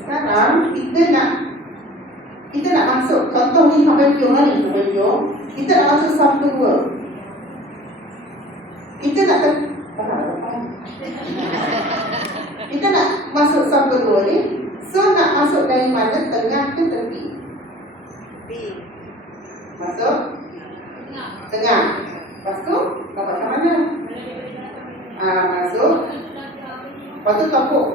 Sekarang kita nak masuk, contoh ni sampai pion ni, kita nak masuk sub kedua. Kita nak masuk sub kedua ni. So nak masuk dari mana? Tengah ke tepi? Masuk tengah. Lepas tu dapat ke mana? Masuk. Lepas tu tepuk.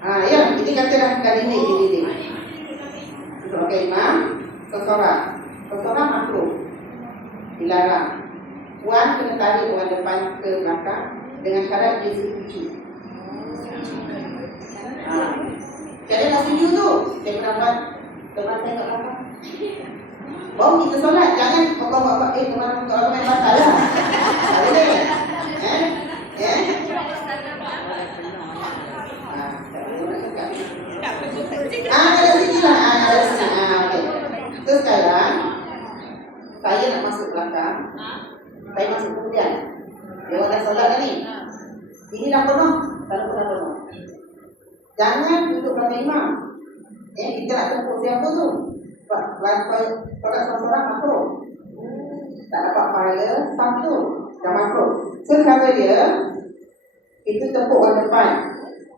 Ya, ini katalah dari ini. Untuk pakai imam, sorak makruh, dilarang. Puan kena tarik orang depan ke belakang dengan syarat dia setuju. Jadi nak setuju tu, saya pendapat teman saya kat belakang. Baru kita solat, jangan bapak-bapak teman orang main batal lah. Tak boleh. Ada sini lah. Okay. So sekarang saya nak masuk belakang. Saya masuk kemudian. Dia orang dah solat dah ni. Ini dah penuh. Kalau dah penuh. Jangan duduk belakang imam. Kita nak tepuk siapa tu? Sebab solat seorang makruh. Tak dapat pahala satu. Dah makruh. So cara dia, kita tepuk orang depan.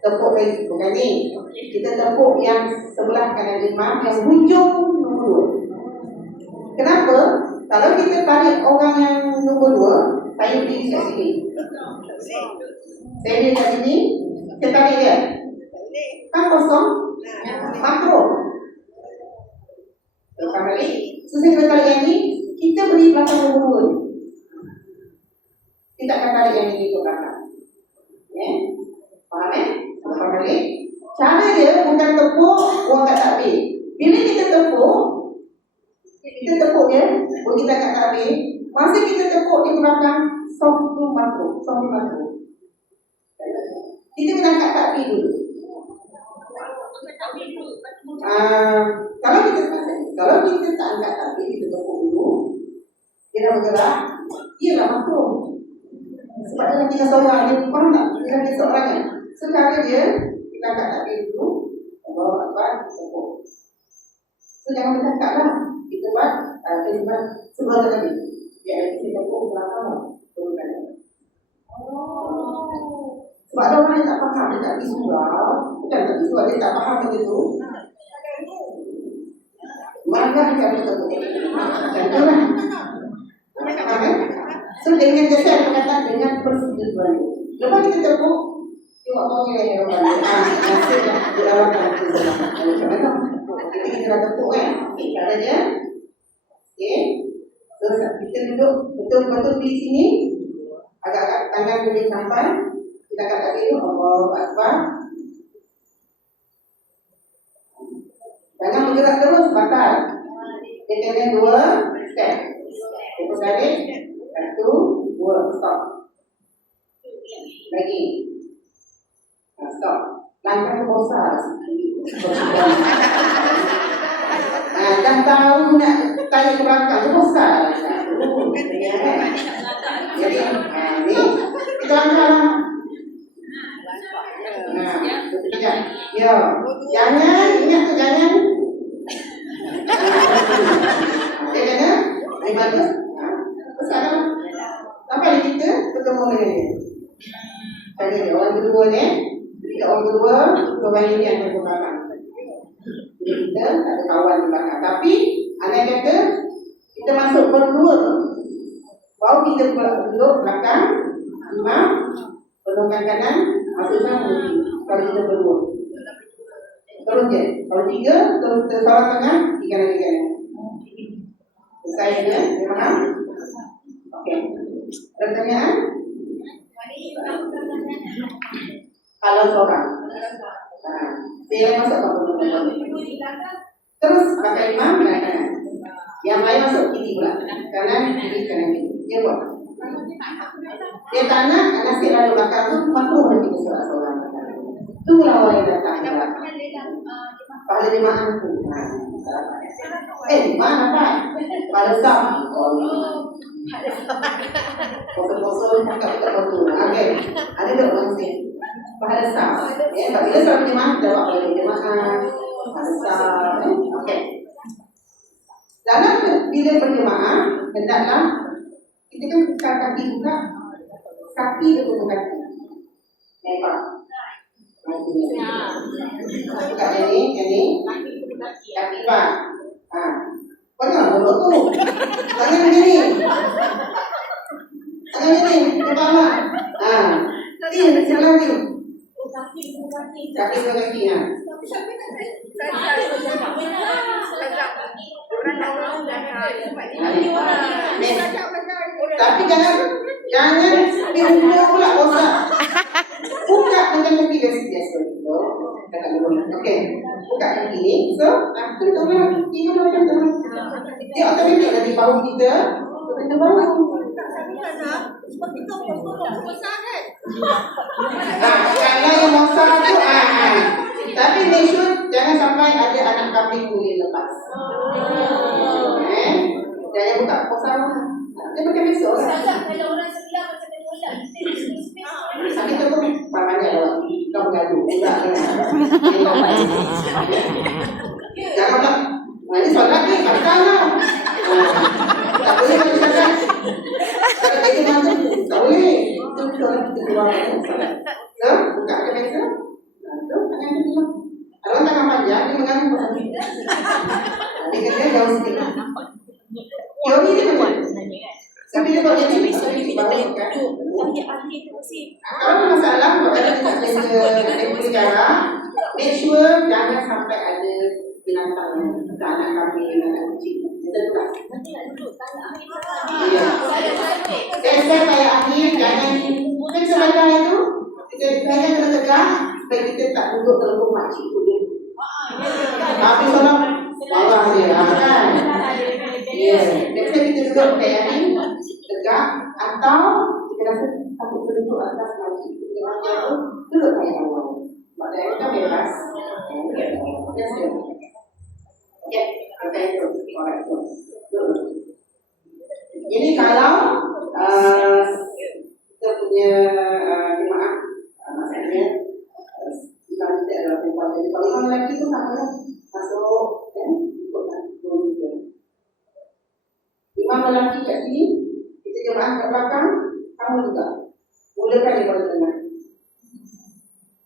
Tepuk dari bukan ni. Kita tepuk yang sebelah kanan imam, yang hujung nombor 2. Kenapa? Kalau kita tarik orang yang nombor 2, saya berdiri kat sini. Saya berdiri kat sini, kita tarik dia. Kan kosong? Makruh. Lepas kali, so saya kena tarik yang ni, kita beri belakang nombor 2. Kita akan tarik yang ini ke belakang. Faham Faham balik? Cara dia bukan tepuk orang kat takbir. Bila kita tepuk dia, kita kat takbir. Masa kita tepuk di belakang, soft tu makruh. Kita kena angkat takbir dulu. Kalau kita tak angkat takbir, kita tepuk dulu. Dia dah bergerak, dia dah makruh. Sebab dia nanti seorang, dia faham tak? Dia nanti seorang kan? So cara dia, kita angkat takbir dulu, bawa akbar, tepuk. So jangan bercakap lah. Kita buat sebelum tadi. Biar kita tepuk belakang. Sebab ada orang yang tak faham, dia tak pergi surau. Bukan tak pergi surau, dia tak faham benda tu. Marah dia akan tepuk. Contoh lah. So dengan jasa perkataan dengan persetujuan. Lepas kita tepuk, tengok orang yang orang hasilnya diarahkan ke dalam. Macam mana? Kita dah tepuk kan? Cara dia. So kita duduk betul-betul di sini. Agak-agak tangan boleh sampai. Kita angkat kaki dulu. Allahu Akbar. Jangan bergerak terus, batal. Kita kena 2 step. Kita tarik. 1, 2, stop. Lagi. Stop. Langkah tu besar. Dah tahu nak tarik ke belakang tu besar. Jadi, ni kita langkah. Ya. Jangan, ingat tu jangan. Dia kena, lebih bagus. Besar. Sampai kita bertemu dengan dia. Tanya dia, orang kedua ni, kita orang kedua, kembali ni yang ke belakang. Jadi kita tak ada kawan di belakang. Tapi, anak kata, kita masuk berdua, baru kita duduk belakang, imam, penuhkan kanan, masukkan berdiri. Kalau kita berdua. Terus je. Kalau 3, tersawar tengah, 3 lagi. Selesai ya? Dia faham? Okey. Pertanyaan? Kalau seorang. Saya masuk ke belakang. Terus pakai imam belakang. Yang lain masuk kiri pula. Kanan, kiri, kanan, kiri. Dia buat. Dia tak nak, karena saya lalu belakang tu, makruh nanti ke seorang-seorang. Tunggulah orang yang datang. Pahala jemaah tu. Mana Pak? Pada sah. Poso-poso cakap tak betul. Okey. Ada tak orang sini? Pahala sah. Ya, bila soal jemaah jawab boleh jemaah. Pahala sah. Okey. Dalam bila berjemaah, hendaklah kita kan buka kaki juga, kaki bertutup kaki. Nampak? Buka ini, kaki pak. Kau jangan duduk tu. Tangan begini. Tangan begini, kepala. Tiup, sebelah tiup. Kaki ke kaki ya. Tapi jangan diukur pula bosan. Buka dengan kaki biasa-biasa dulu. Okey, buka kaki ni. So, tutup tidur. Dia otomatik nanti bahu kita kena bawah. Kalau yang besar tu, tapi make sure jangan sampai ada anak kambing boleh lepas. Jangan buka kosong. Dia pakai besok. Kalau orang sebelah macam mana? Tapi tu pun pamannya lah. Kau gaduh. Jangan pula. Ini solat ni, kata lah. Tak boleh macam cakap. Kalau tak kena macam tak boleh. Itu solat kita keluar. So, buka ke biasa. Itu, tangan dia keluar. Kalau tangan panjang, dia mengganggu. Dia kena jauh sikit. Teori dia macam tapi dia buat jadi kalau masalah kalau ada cara make sure jangan sampai ada binatang anak kambing anak kucing betul tak? Saya kayak akhir jangan mungkin sebagai itu kita kena tegak supaya kita tak duduk terlalu makcik dulu. Tapi kalau bawah dia kan. Ya, biasa kita duduk kayak ni tegak atau kita rasa takut berduduk atas makcik kita duduk kayak awal. Maknanya kita bebas. Okey, saya itu orang itu. Jadi kalau kita punya jemaah maksudnya kita tidak ada perempuan. Jadi kalau orang lelaki itu sama masuk ikutkan dulu. Imam lelaki kat sini, kita jemaah kat belakang, kamu juga. Mulakan daripada tengah.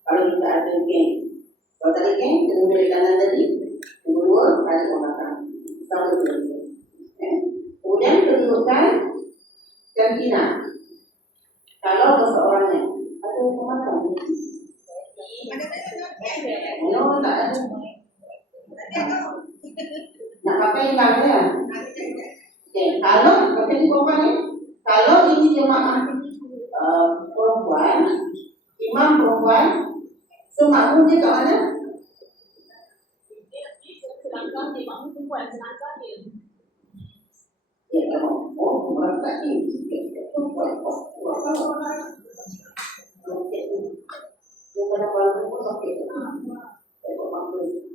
Kalau kita ada geng, kalau tadi geng, kita boleh kanan tadi. Kedua, balik ke belakang. Sama juga. Kemudian kedudukan jantina. Kalau seseorangnya ada pemakan. Kalau tak ada. Nak pakai imamnya. Okay. Kalau pakai di bawah ni, kalau ini jemaah perempuan, imam perempuan, so makmum dia kat mana? Selangkah dia makmum perempuan, selangkah dia. Ya, oh, mereka ni perempuan. Okey. Dia pada malam pun okey. Tengok mampu.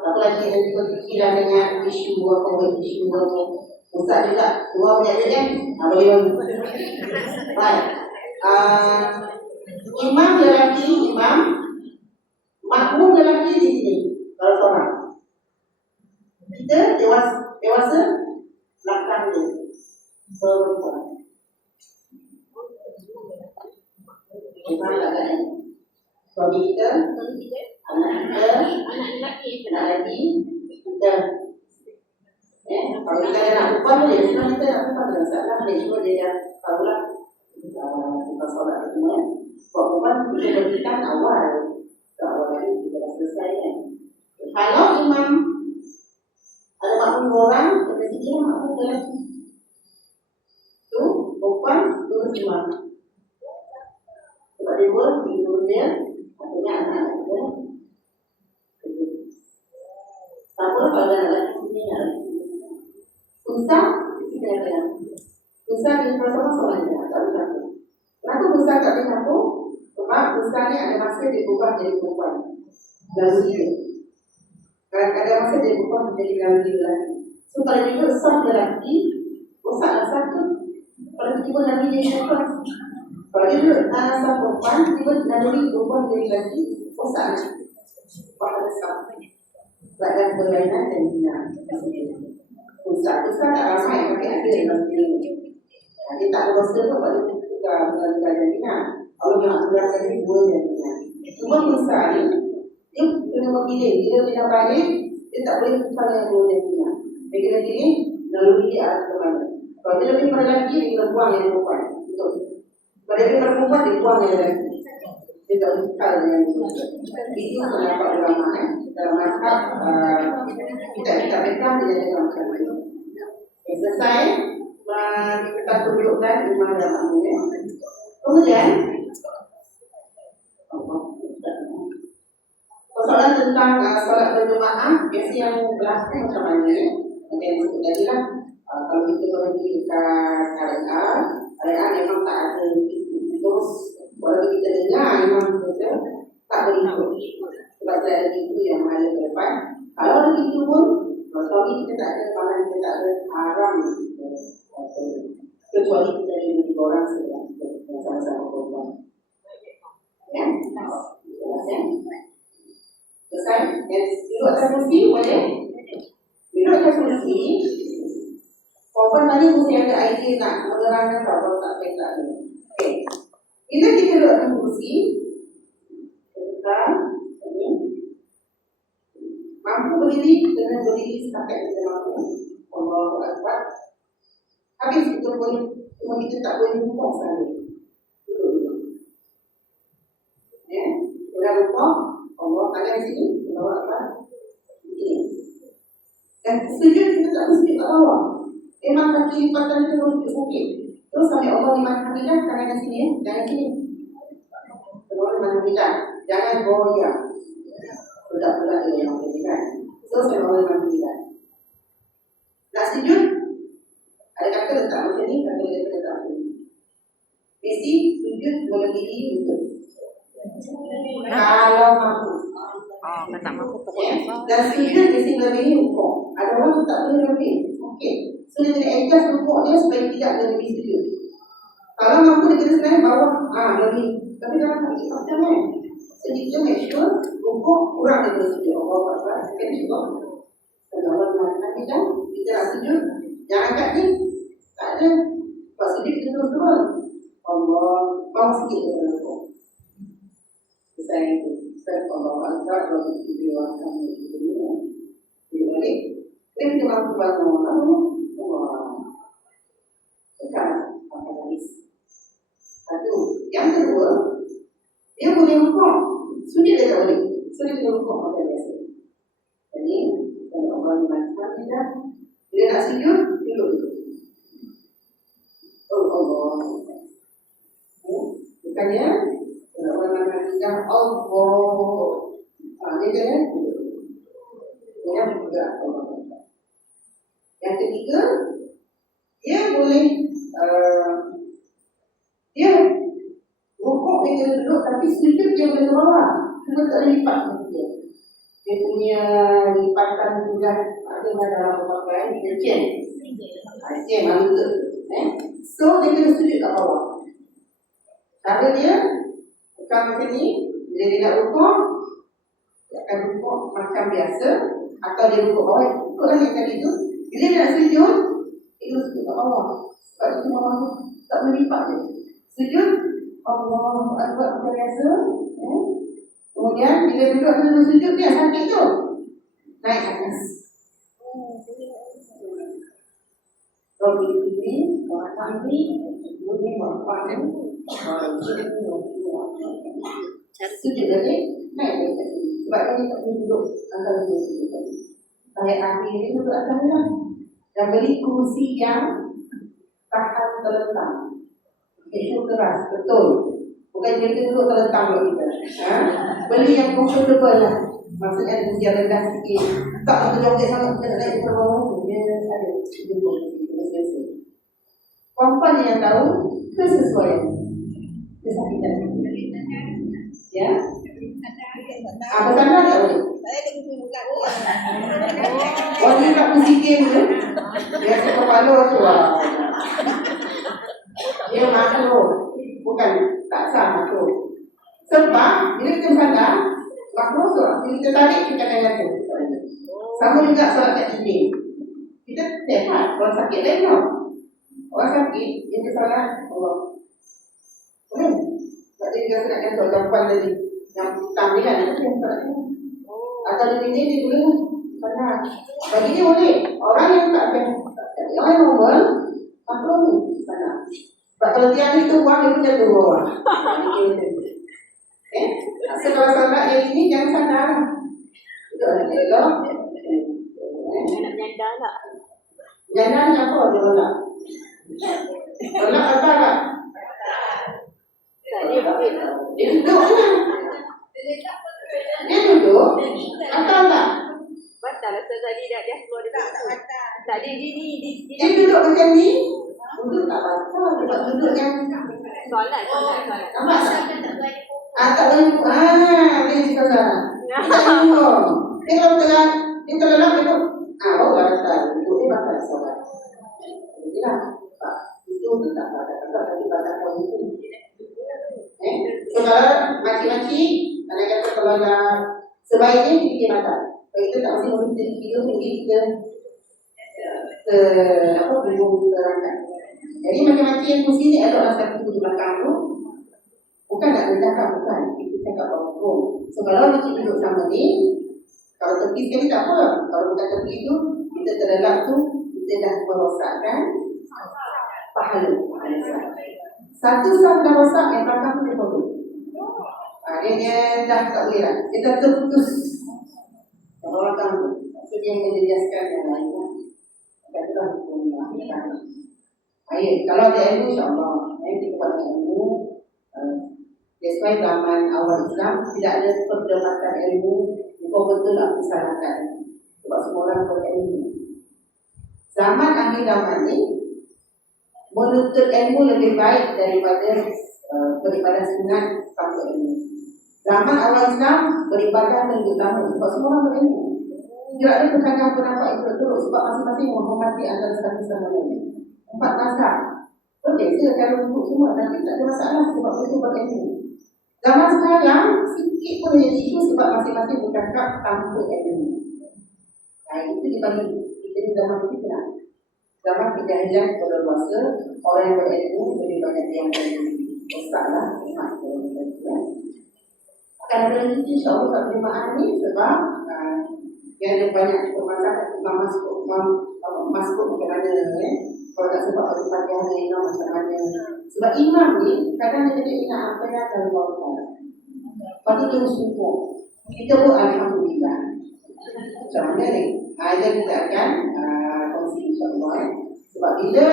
Apalagi nanti berfikiran dengan isu apa. Ustaz juga, dua banyak kan? Boleh. Baik. Imam lelaki, imam makmum lelaki di sini. Kalau seorang kita dewasa belakang dia perempuan. Imam lelaki suami kita, anak lelaki kita. Kalau kita ada nak perempuan boleh, sebenarnya kita nak perempuan dengan salah. Cuma dia dah tahu lah kita solat semua. Kalau perempuan kita berikan awal lagi kita dah selesai kan. Kalau imam ada makmum orang, kita sini makmum lelaki. Tu perempuan terus imam. Sebab dia pun dia artinya anak dia. Sama kalau anak lelaki sini Ustaz, kita ada. Ustaz di pertama soalnya tak ada. Kenapa Ustaz tak ada satu? Sebab Ustaz ni ada masa dia berubah jadi perempuan. Lalu dia. Kadang-kadang masa dia berubah menjadi lalu lelaki. So kalau dia Ustaz lelaki, Ustaz lah satu. Kalau tiba Nabi jadi syaitan. Kalau dia duduk asal perempuan, tiba Nabi perempuan jadi lagi bosan. Pada saat badan berlainan dan bina. Usah tak ramai, tapi ada yang lebih. Dia tak berdosa tu pada juga berlainan dan bina. Allah nak keluarkan dia dua dan bina. Cuma Musa ni, dia kena memilih. Dia bina balik, dia tak boleh tukar yang dua dan bina. Dia kena pilih, lalu dia arah ke mana. Kalau dia lebih pada lelaki, dia kena buang yang perempuan. Betul. Kalau dia lebih pada perempuan, dia buang yang lelaki. Dia tak boleh tukar yang dua. Itu pendapat ulama. Dalam mazhab kita pegang dia dalam macam mana. Selesai, kita tunjukkan di mana dalamnya. Kemudian, persoalan tentang solat berjemaah, biasa yang berlaku macam mana? Macam yang sebut tadi lah. Kalau kita berhenti dekat area memang tak ada terus. Walaupun kita dengar memang betul tak berikut. Sebab tidak ada pintu yang ada ke depan. Kalau ada pintu pun, suami kita tak ada, malah kita tak ada haram. Kecuali kita ada 3 orang sedang sama-sama perempuan. Ya? Selesai? Duduk atas kursi boleh? Duduk atas kursi. Perempuan tadi mesti ada idea nak menerangkan kalau tak pegang ni. Okey. Bila kita duduk atas kursi, kita mampu berdiri, kena berdiri setakat kita mampu. Allahu Akbar. Habis kita boleh, cuma kita tak boleh rukuk sekali. Duduk. Ya, kita rukuk. Allah ada di sini. Allahu Akbar. Ini. Dan sujud kita tak mesti kat bawah. Memang kaki lipatan kita harus dikukit. Terus sampai Allah liman hamidah, tangan di sini ya. Jangan sini. Allah liman hamidah. Jangan goyang. Budak-budak dia yang menjadikan. Terus Allah liman hamidah. Nak sujud, ada kata letak macam ni, kata letak macam ni. Mesti sujud boleh diri betul. Kalau mampu. Tak mampu dan sujud mesti lebih rukuk. Ada orang tu tak boleh lebih. Okey. So dia kena adjust rukuk dia supaya tidak lebih sujud. Kalau mampu dia kena sebenarnya bawah, lebih. Tapi kalau tak macam kan. Sedikit make sure rukuk kurang daripada sujud. Allah Akbar. Kena cuba. Kalau Allah mengatakan kita nak sujud, jangan angkat ni. Tak ada. Sebab sujud kita terus turun. Allah bawah sikit dia rukuk. Saya itu. Saya Allah Akbar. Kalau kita diwakilkan dia balik. Dia kita mampu bangun. Allah. Sekarang apa hadis? Satu. Yang kedua, dia boleh rukuk. Sujud dia tak boleh. Sujud dia rukuk macam biasa. Jadi, kalau Allah dimakan dia, dia nak sujud, duduk. Oh Allah. Bukannya, kalau Allah dimakan dia, Allah. Dia jangan duduk. Dia juga Allah. Yang ketiga, dia boleh dia rukuk dia kena duduk tapi sujud dia boleh ke bawah. Cuma tak ada lipat dia. Dia punya lipatan juga ada dalam pakaian dia chain. Chain mana so dia kena sujud kat bawah. Cara dia bukan macam ni. Bila dia nak rukuk, dia akan rukuk macam biasa. Atau dia rukuk bawah. Rukuk lah yang tadi tu. Bila dia nak sujud, dia sujud kat bawah. Sebab itu bawah tak melipat dia. Sujud, Allah Akbar macam biasa. Kemudian, bila duduk dalam sujud dia sakit tu. Naik atas. Rabbi ini, orang kami, boleh berpakai. Sujud lagi, naik atas. Sebab dia tak boleh duduk antara dua sujud tadi. Sampai akhir ini duduk atas lah. Dan beli kursi yang tahan terlentang. Itu keras, betul. Bukan kita duduk terlentang buat kita. Beli yang comfortable lah. Maksudnya kursi yang rendah sikit. Tak terjongkit sangat, kita nak naik ke bawah tu. Dia ada. Perempuan yang tahu kesesuaian. Kesakitan. Ya. Apa tanda tak boleh? Orang ni tak bersikir pun. Dia asyik kepala tu lah. Dia makro, bukan tak sah makro. Sebab bila kita sadar makro tu, bila kita tarik kita akan jatuh. Sama juga solat kat dinding. Kita sehat, orang sakit lain tau. Orang sakit, dia kesalahan Allah. Sebab dia biasa nak jatuh jawapan tadi. Yang hitam ni kan, itu yang solat ni. Atau dia dinding, dia boleh sadar. Bagi dia boleh. Orang yang tak ada, orang yang normal, makro ni sadar. Sebab kalau tiang ni tu buang, dia pun jatuh bawah. So kalau solat yang ini, jangan sadar. Itu ada elok. Nak nyanda tak? Jangan apa dia tolak. Tolak apa tak? Tak, dia boleh. Dia duduk kan? Dia duduk? Batal tak? Batal lah tadi dia keluar dia tak batal. Tak dia ni Dia duduk macam ni? Duduk tak batal. Sebab duduk yang solat. nampak tak? Tak boleh. Dia cakap tak? Dia kalau tengah dia terlelap dia pun baru batal. Duduk dia batal solat. Itulah. Itu tak batal. Tapi batal pun itu. So kalau maki-maki, ada kata kalau sebaiknya kita batal. Kalau kita tak mesti kita mungkin kita belum terangkan. Jadi maki-maki yang mesti ni ada orang satu di belakang tu. Bukan nak bercakap, bukan. Kita cakap baru. So kalau kita duduk sama ni, kalau tepi sekali tak apa. Kalau bukan tepi tu, kita terlelap tu, kita dah merosakkan pahala. Satu sah dah rosak, yang belakang tu dia perlu. Dia dah tak boleh lah. Dia dah terputus. Kalau orang tahu, so dia menjejaskan yang lain lah. Kata hukumnya. Kalau ada ilmu, insyaAllah. Kita buat ilmu. That's why zaman awal Islam tidak ada perdebatan ilmu. Kau betul tak disalahkan. Sebab semua orang berilmu. Zaman akhir zaman ni, menuntut ilmu lebih baik daripada beribadah sunat tanpa ilmu. Zaman awal Islam, beribadah lebih utama sebab semua orang berilmu. Tidak ada perkara pendapat itu betul sebab masing-masing menghormati antara satu sama lain. 4 mazhab. Berbeza kalau untuk semua, tapi tak ada masalah sebab mereka berilmu. Zaman sekarang, sikit pun jadi isu sebab masing-masing bercakap tanpa ilmu. Itu dibagi kita ni zaman fitnah. Zaman kejahilan berleluasa, orang yang berilmu lebih banyak yang besar lah. Akan berhenti insyaAllah kat penerimaan ni sebab dia ada banyak permasalahan Imam masuk macam mana kalau tak sebab pagi-pagi hari Imam macam mana. Sebab Imam ni kadang dia jadi ingat apa yang akan Allah. Lepas tu dia syukur. Kita pun Alhamdulillah. Macam mana ni? Dia kita akan kongsi insyaAllah. Sebab bila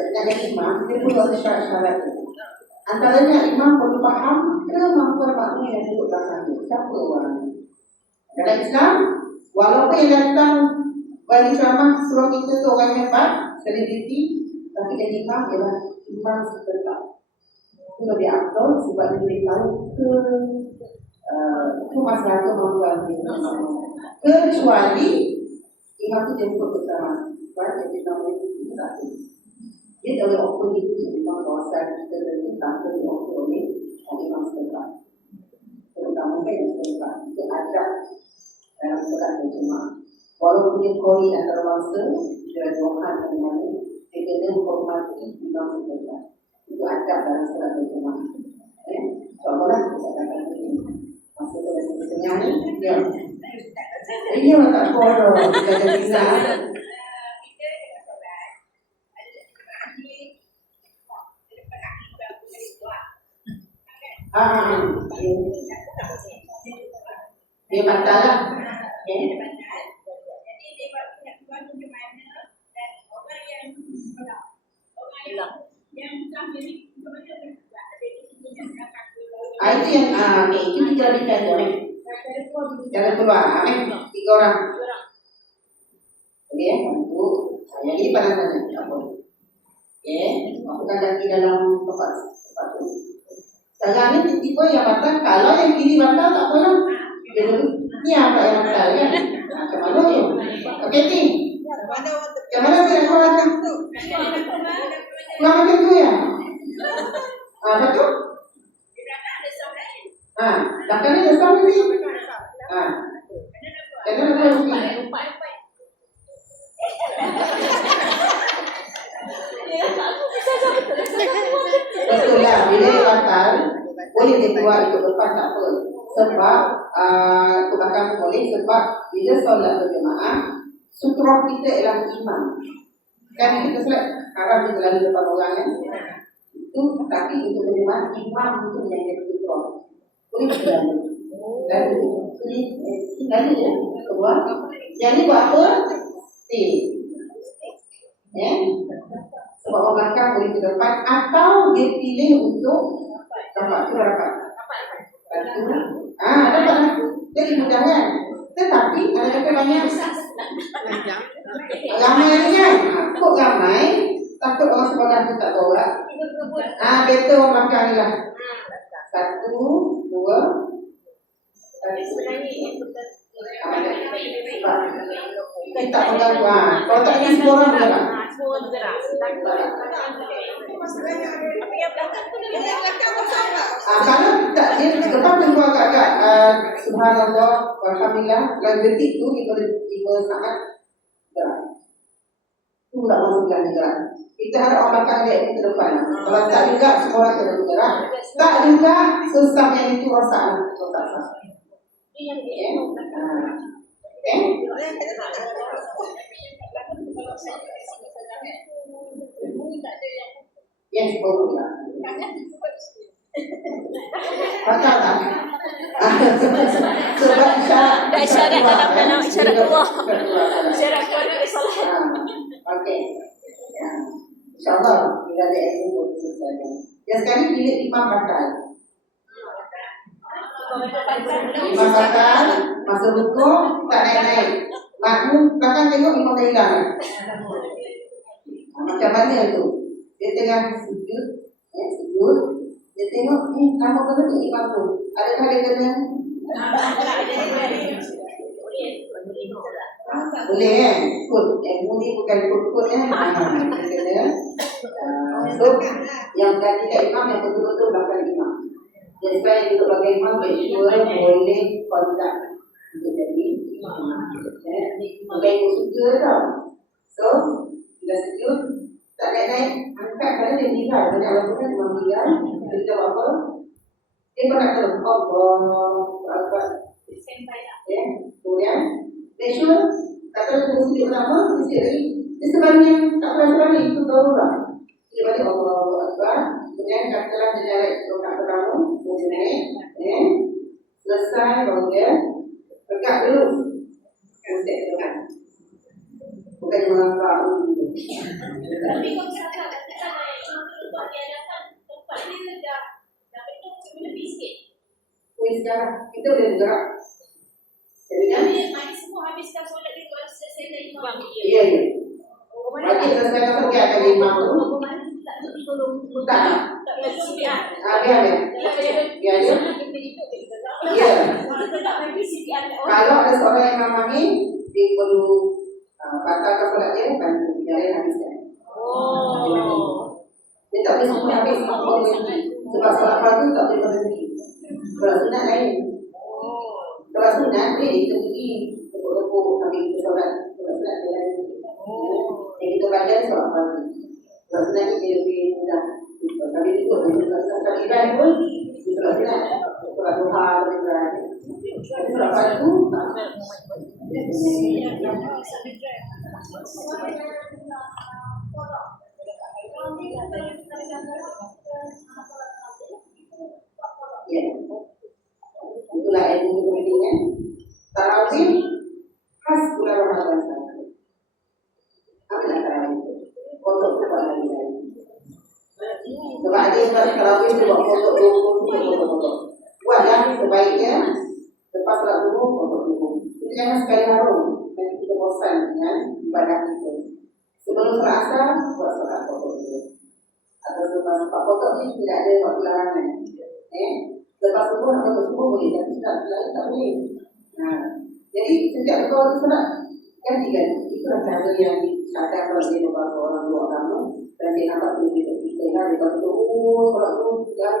nak jadi imam, dia perlu ada syarat-syarat tu. Antaranya imam perlu faham kemampuan makmum yang duduk belakang tu. Siapa orang? Dalam Islam, walaupun yang datang bagi ceramah suruh kita tu orang hebat, selebriti, tapi jadi imam ialah imam setetap. Itu lebih aktual sebab dia boleh tahu ke masalah kemampuan kita. Kecuali imam tu jemput bersama. Sebab dia namanya itu satu. Dia tak boleh okul itu tentang kawasan kita dan tanpa diokul oleh imam setetap. Terutama kan yang setetap. Itu adab dalam solat berjemaah. Walaupun dia kori antara bangsa dan Tuhan dan mana, dia kena menghormati imam setetap. Itu adab dalam solat berjemaah. Contohlah kita katakan ini. Masa kita senyap ni, dia ini orang tak follow. Kita ada kisah. Dia batal lah. Itu yang itu kita bincang tu jangan keluar, 3 orang. Okey, satu. Yang ini pada sana, tak boleh. Okey, masukkan kaki dalam tempat tu. Sekarang ni tipe yang batal, kalau yang kiri batal tak apalah. Ni apa yang batal kan? Macam mana tu? Okey, Ting. Macam mana tu yang kau batal tu? Keluar macam tu ya? Apa tu? Belakang ni ada sound ni. Jangan ada lagi. Betul lah, bila dia batal, boleh dia keluar ikut depan tak apa. Sebab ikut belakang boleh, sebab bila solat berjemaah, sutrah kita ialah imam. Kan kita solat haram kita lalu depan orang kan. Itu tapi untuk berjemaah imam itu yang jadi sutrah. Boleh berjalan. Lalu ya, keluar. Yang ni buat apa? Stay. Ya. Sebab orang belakang boleh ke depan atau dia pilih untuk dapat tu dapat. Dapat. Jadi mudah kan. Tetapi ada kata banyak ramai ni kan. Kok ramai takut orang sebelah tu tak tahu lah. Betul orang belakang ni lah. 1, 2. Kita tak mengganggu. Kalau tak ni semua orang bergerak. Kalau tak dia lepas tunggu agak-agak subhanallah alhamdulillah lagu detik tu 5 saat gerak. Tu tak masuk dalam gerak. Kita harap orang belakang dia ke depan. Kalau tak juga semua orang kena bergerak. Tak juga susah yang itu rosak. Yes, betul lah. Bakal tak? Sebab isyarat dalam nama isyarat keluar. Isyarat keluar dari solat. Okey. InsyaAllah bila ada ilmu boleh selesaikan. Yang sekali pilih imam batal. Imam batal, masa rukuk tak naik-naik. Makmum belakang tengok imam dah hilang. Macam mana tu? Dia tengah sujud, dia tengok, kamu kena tu imam tu. Adakah dia kena? Boleh kan? Kod. Ilmu ni bukan kod-kod kan? Dia kena. So, yang dah tidak imam, yang betul-betul belakang imam. Jadi saya duduk belakang imam, make sure boleh kontak untuk jadi imam. Maka ibu suka tau. So, bila sujud, tak naik-naik, angkat pada dia tinggal. Banyak orang kan memang tinggal. Kita buat apa? Dia pun nak terus Allah. Ya, kemudian make sure tak terus sujud pertama, sujud lagi. Dia sebenarnya tak pernah itu tahu lah. Dia balik Allah. Kemudian katalah dia jalan rokat pertama, kemudian naik. Selesai, kemudian tegak dulu. Kan step tu kan. Bukan melangkah begitu. Tapi kalau misalkan kita buat diadakan tempat ni dah itu macam lebih sikit. Sekarang kita boleh bergerak. Jadi kan? Mari semua habiskan solat di luar selesai dari imam. Ya. Bagi selesai pergi akan imam tu. Tak. Ada. Ya. Kalau ada seorang yang memahami, dia perlu batalkan solat dia bukan jalan habiskan. Dia tak boleh semua habis sebab solat fardu tak boleh berhenti. Solat sunat lain. Solat sunat kita pergi repuk-repuk habis kita solat sunat dia lain. Yang kita baca solat fardu. Solat sunat ni dia lebih mudah. Tapi itu solat sunat takbiran pun solat sunat. Solat duha takbiran. Solat fardu ya. Itulah ilmu kepentingan. Tarawih khas bulan Ramadan saja. Ambillah tarawih itu. Untuk buat lagi. Sebab ada yang tarawih itu buat foto. Buatlah sebaiknya lepas solat dulu untuk dulu. Itu jangan sekali harum. Nanti kita bosan dengan ibadah kita. Sebelum solat asar buat solat foto dulu. Atau sebelum solat foto ni tidak ada waktu larangan. Lepas subuh nak foto subuh boleh, tapi solat lain tak boleh. Jadi sejak kau solat ganti-ganti. Itulah cara yang disadar kalau dia beberapa orang dua agama dan dia nampak dia kita dah daripada terus solat tu dan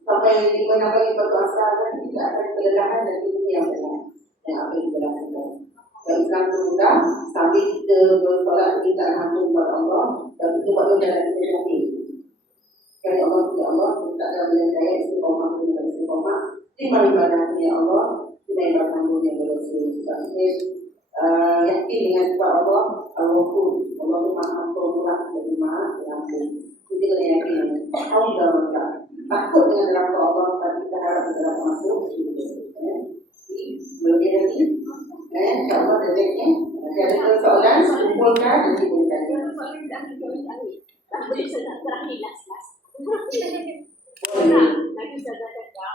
sampai 5 pagi waktu asar kan kita akan kelelahan dan itu yang benar yang apa yang kita lakukan. Dan Islam tu juga sambil kita bersolat kita alhamdulillah kepada Allah dan kita buat jalan kita sendiri. Kali Allah ya Allah kita akan belajar istiqamah dan istiqamah lima ibadah ya Allah kita ibadah yang berdosa. Yakin dengan sifat Allah Al-Ghafur. Allah itu Maha Pemurah dan Maha Pengampun. Kita kena yakin. Tahu dalam mereka. Takut dengan neraka Allah tapi kita harap kita masuk syurga. Belum dia lagi. InsyaAllah dedeknya. Nanti ada persoalan, kumpulkan dan kumpulkan. Jadi saya nak terakhir last. Boleh. Nanti saya cakap ada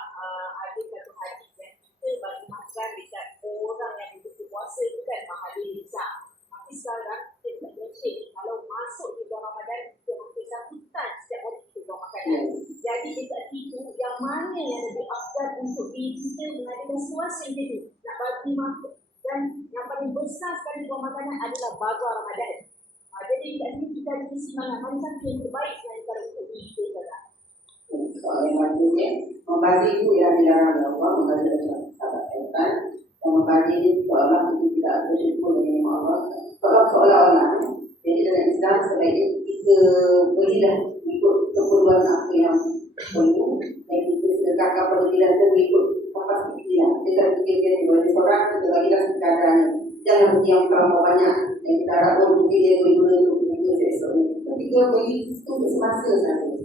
satu hadis yang kita bagi makan dekat orang yang hidup puasa itu kan mahali Nisa. Tapi sekarang kita tak mention kalau masuk di bulan Ramadan kita hampir sambutan setiap hari kita buat makanan. Jadi dekat situ yang mana yang lebih afdal untuk kita mengadakan suasa yang itu nak bagi makan. Dan yang paling besar sekali buat makanan adalah bazar Ramadan. Jadi dekat sini kita ada semangat mana satu yang terbaik daripada untuk kita sekarang. Soal yang maksudnya membazir itu yang dilarang oleh Allah, membazir sahabat syaitan dan membazir itu seolah itu tidak bersyukur dengan Allah seolah-olah. Jadi dalam Islam sebaiknya kita berilah ikut keperluan apa yang perlu dan kita sedekahkan pada diri kita mengikut kapasiti kita. Kita fikir boleh seorang kita bagilah sekadarnya. Jangan bagi yang terlalu banyak dan kita harap mungkin dia boleh guna untuk buka esok ni. Tapi kita bagi itu untuk semasa sahaja.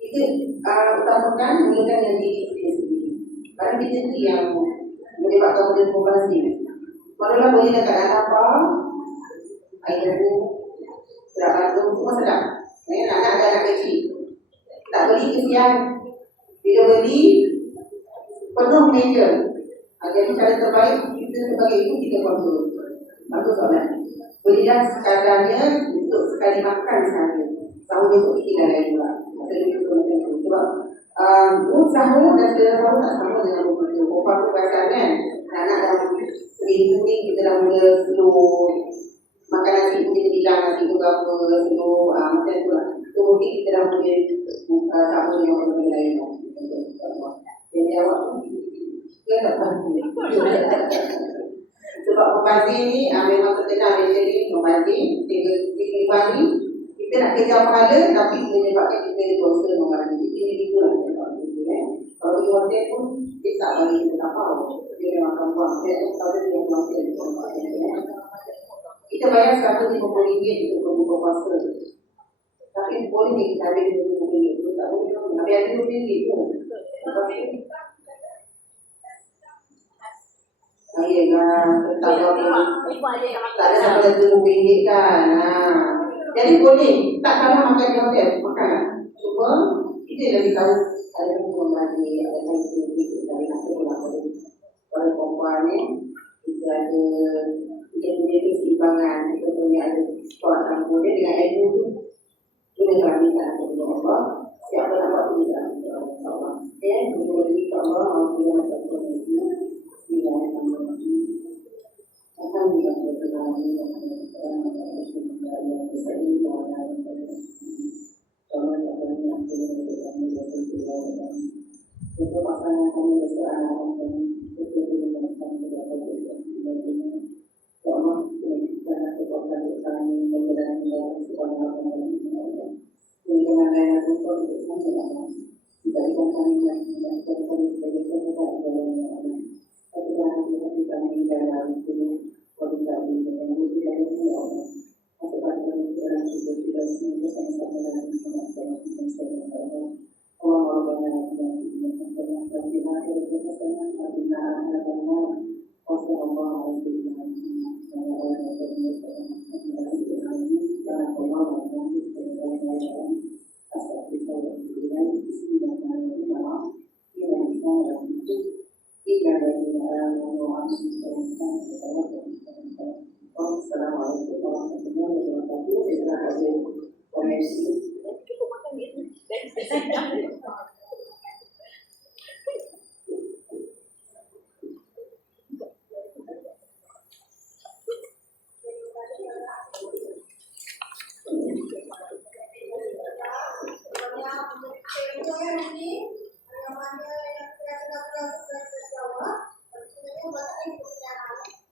Kita utamakan mulakan yang diri kita sendiri. Barang kita sendiri yang menyebabkan benda demokrasi. Malah boleh dekat apa air rebu, serat batu, semua sedap. Anak ada anak kecil. Tak beli kesian. Bila beli penuh meja. Jadi cara terbaik kita sebagai ibu kita kontrol. Bagus soalan. Belilah sekadarnya untuk sekali makan sahaja. Tahun besok kita dah lain pula. Sebab sahur dan segala sahur tak sama dengan begitu. Upah tu pasal kan anak dalam seminggu ni kita dah mula slow makan nasi pun kita bilang nasi tu apa slow macam tu lah. Kemudian kita dah mula sahur dengan orang lain. Jadi awak tu kita tak tahu. Sebab membazir ni memang terkenal jadi membazir kita nak kejar pahala tapi menyebabkan kita dosa membazir. Ini lah sebab itu kalau di hotel pun dia tak bagi kita tak tahu dia memang akan buang dia tak ada yang buang kita bayar RM150 untuk berbuka puasa tapi boleh ni kita ambil RM20 tu tak boleh tapi ada RM20 pun tak ada sampai RM20 kan. Jadi boleh tak salah makan di hotel makan. Cuma kita lebih tahu ada hukum lagi ada hukum dari nak berlaku pada perempuan ni kita ada kita punya keseimbangan kita punya ada soal campur dia dengan ilmu tu kita kami tak ada Allah siapa nak buat kita Allah kita beri Allah kita macam tu bila alhamdulillah untuk pasangan kami bersama dan untuk menjalankan Allah kita kekuatan kami menjalankan segala dengan daya untuk menjalankan jadikan kami menjalankan sebagai sesuatu dalam tapi kami dalam itu wanita ini yang tidak Allah masukkan kami dalam juga sama-sama dalam Allah Allah Assalamualaikum warahmatullahi wabarakatuh. Terima kasih. Kita makan itu. Okay, untuk yang ini